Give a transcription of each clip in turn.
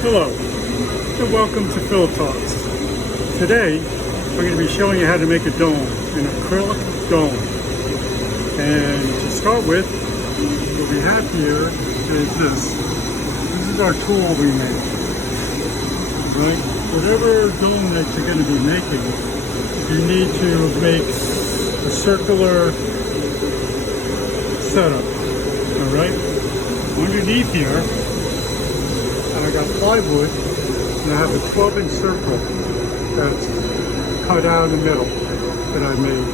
Hello, and welcome to Phil Talks. Today, we're going to be showing you how to make a dome, an acrylic dome. And to start with, what we have here is this. This is our tool we make. Right? Whatever dome that you're going to be making, you need to make a circular setup. Alright? Underneath here, I got plywood, and I have a 12-inch circle that's cut out in the middle that I made.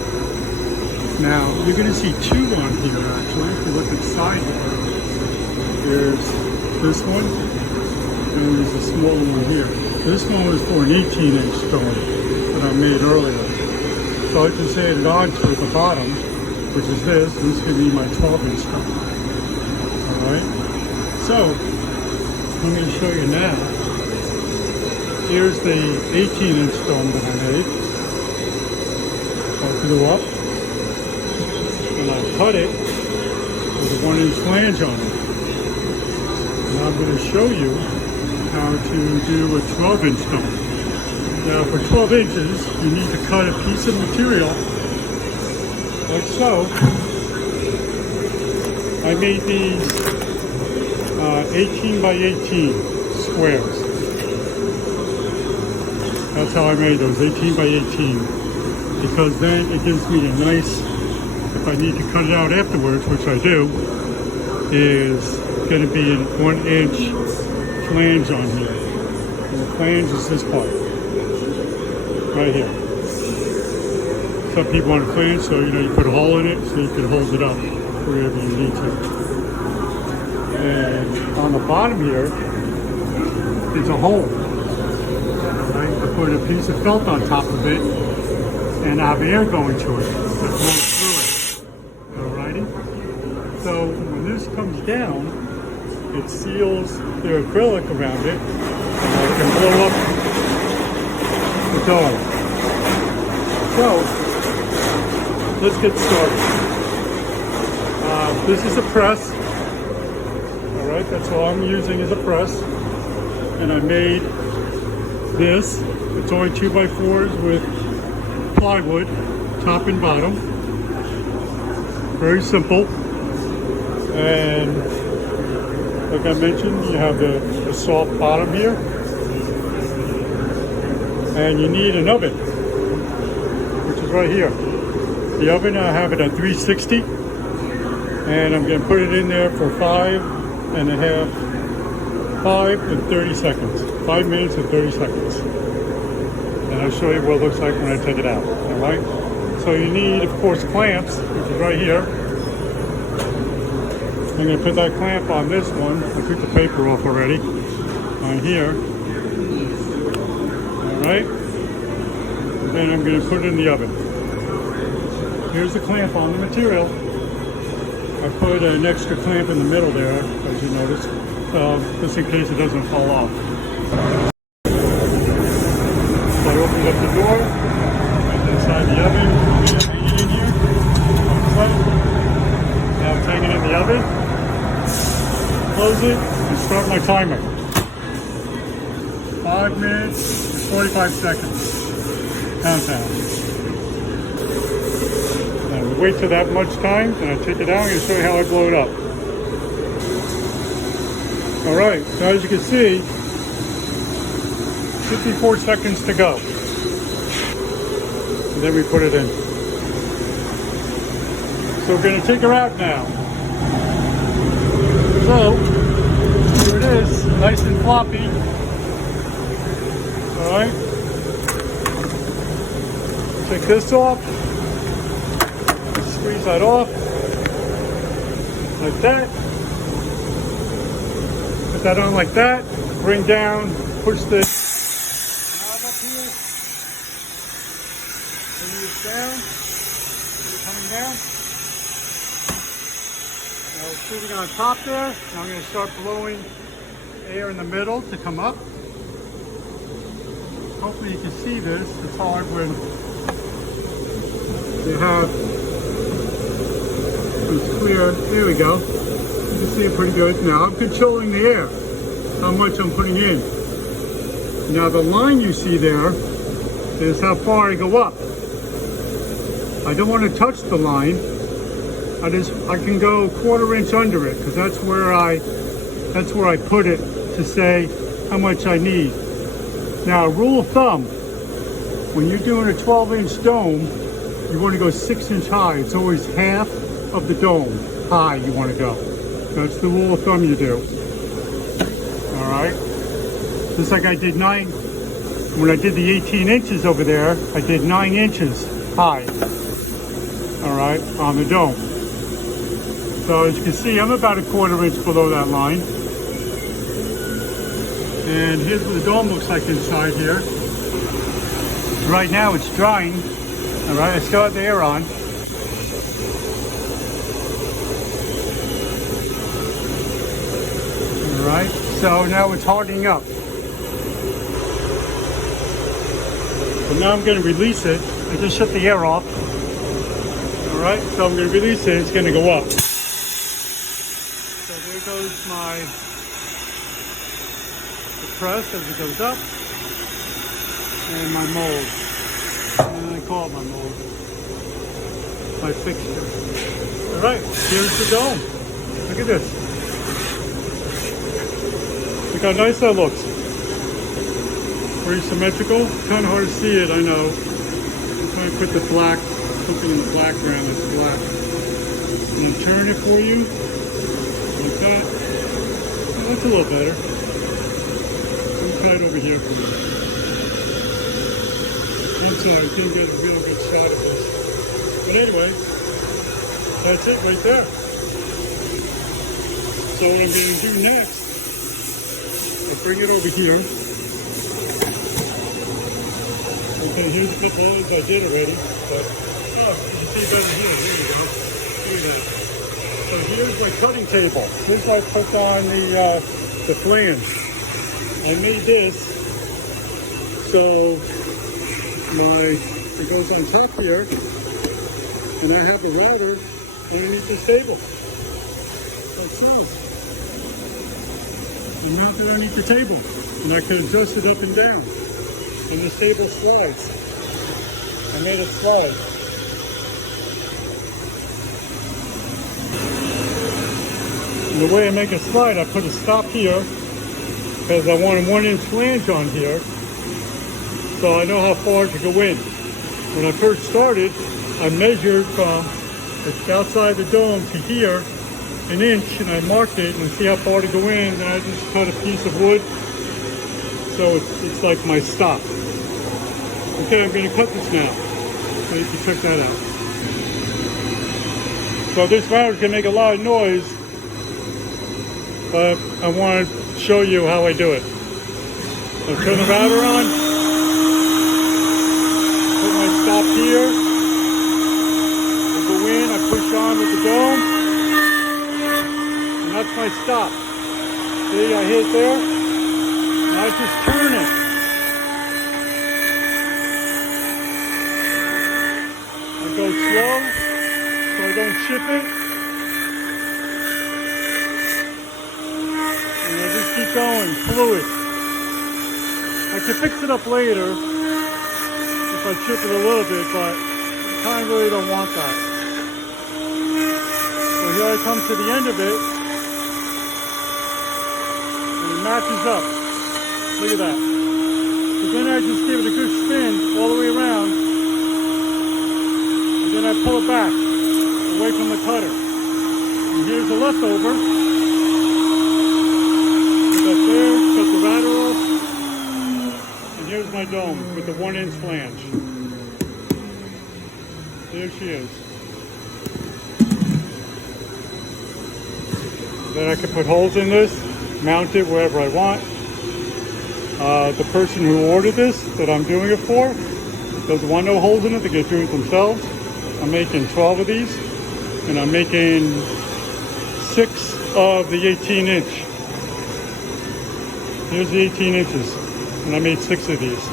Now, you're going to see two on here, actually. If you look inside here, there's this one, and there's a smaller one here. This one was for an 18-inch dome that I made earlier. So I just added on to the bottom, which is this. This is going to be my 12-inch dome. Alright? So, let me show you now. Here's the 18-inch dome that I made. I blew up and I cut it with a 1-inch flange on it. And I'm going to show you how to do a 12-inch dome. Now for 12 inches, you need to cut a piece of material like so. I made these 18 by 18 squares. That's how I made those, 18 by 18. Because then it gives me a nice, if I need to cut it out afterwards, which I do, is going to be a 1-inch flange on here. And the flange is this part, right here. Some people want a flange, so you put a hole in it so you can hold it up wherever you need to. And on the bottom here is a hole. Right? I put a piece of felt on top of it and I have air going to it that flows through it. Alrighty? So when this comes down, it seals the acrylic around it and I can blow up the dome. So let's get started. This is a press. Alright, that's all I'm using is a press. And I made this. It's only 2x4s with plywood, top and bottom. Very simple. And like I mentioned, you have the soft bottom here. And you need an oven, which is right here. The oven, I have it at 360. And I'm going to put it in there for 5 and 30 seconds. 5 minutes and 30 seconds. And I'll show you what it looks like when I take it out. Alright? So you need, of course, clamps, which is right here. I'm going to put that clamp on this one. I took the paper off already. On here. Alright? Then I'm going to put it in the oven. Here's the clamp on the material. I put an extra clamp in the middle there, as you notice, just in case it doesn't fall off. So I opened up the door, went inside the oven, put the heat in here, now I'm taking it in the oven, close it, and start my timer. 5 minutes and 45 seconds. Countdown. Wait till that much time, and I take it out. I'm going to show you how I blow it up. Alright, so as you can see, 54 seconds to go. And then we put it in. So we're going to take her out now. So, here it is, nice and floppy. Alright. Take this off. Squeeze that off, like that. Put that on like that. Bring down, push the knob up here. Bring this down. See it coming down. Now it's sitting on top there. Now I'm going to start blowing air in the middle to come up. Hopefully you can see this. It's hard when you have it's clear. There we go. You can see it pretty good. Now I'm controlling the air. how much I'm putting in. Now the line you see there is how far I go up. I don't want to touch the line. I can go 1/4 inch under it because that's where I put it to say how much I need. Now, rule of thumb, when you're doing a 12-inch dome, you want to go 6 inch high. It's always half of the dome high you want to go. That's the rule of thumb you do. All right. Just like I did when I did the 18 inches over there, I did 9 inches high. All right, on the dome. So as you can see, I'm about 1/4 inch below that line. And here's what the dome looks like inside here. Right now it's drying. All right, I still have the air on. All right, so now it's hardening up. But now I'm going to release it. I just shut the air off. All right, so I'm going to release it. It's going to go up. So there goes the press as it goes up, and my mold. And I call it my mold. My fixture. All right, here's the dome. Look at this. Look how nice that looks. Very symmetrical. Kind of hard to see it, I know. I'm trying to put the black, something in the background that's black. I'm going to turn it for you. Like that. Oh, that's a little better. Let me try it over here for you. I'm sorry, I didn't get a real good shot of this. But anyway, that's it right there. So what I'm going to do next, I'll bring it over here. Okay, here's a couple others I did already, but you can see better here. Here you go. Look at that. So here's my cutting table. This I put on the flange. I made this so it goes on top here, and I have the router underneath this table. Like so. And mount it underneath the table, and I can adjust it up and down. And this table slides. I made it slide. And the way I make it slide, I put a stop here because I want a 1-inch flange on here, so I know how far to go in. When I first started, I measured from the outside the dome to here 1 inch, and I marked it and see how far to go in. And I just cut a piece of wood, so it's like my stop. Okay, I'm going to cut this now, so you can check that out. So this router can make a lot of noise, but I want to show you how I do it. I'll turn the router on, put my stop here, I go in, I push on with the dome, and that's my stop. See, I hit there, and I just turn it. Go slow so I don't chip it, and I just keep going, fluid. I can fix it up later if I chip it a little bit, but I kind of really don't want that. So here I come to the end of it, and it matches up. Look at that. So then I just give it a good spin all the way around. Then I pull it back, away from the cutter. And here's the leftover. Put that there, cut the router off. And here's my dome with the 1-inch flange. There she is. Then I can put holes in this, mount it wherever I want. The person who ordered this, that I'm doing it for, doesn't want no holes in it, they can do it themselves. I'm making 12 of these, and I'm making 6 of the 18 inch. Here's the 18 inches, and I made 6 of these.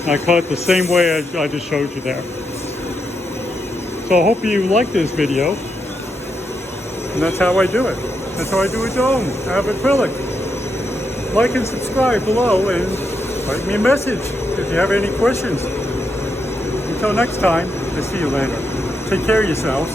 And I cut it the same way I just showed you there. So I hope you like this video, and that's how I do it. That's how I do a dome. I have acrylic. like and subscribe below and write me a message if you have any questions. Until next time, I'll see you later. Take care of yourselves.